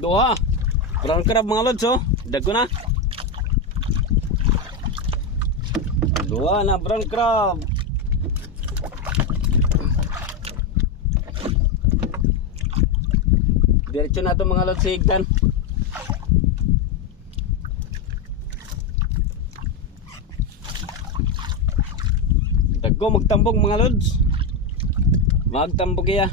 Duha. Brown crab mga lods oh. Dago na. Duha na brown crab. Diretso na ito mga lods sa higdan. Dago magtambog mga lods. Magtambog iya.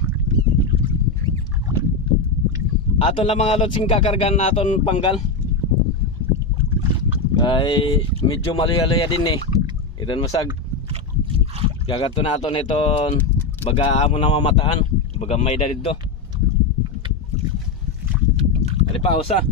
Aton lang mga lods sing kakargan naton panggal. Kay medyo maluya-luya din eh. Iton masag. Gagato naton iton baga amo na mamataan. Baga may da dito. Ari pa usa.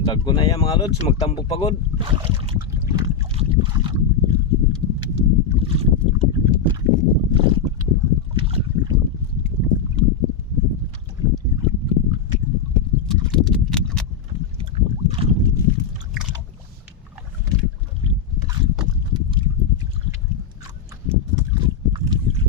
Dago na yan mga lods, magtambok pagod.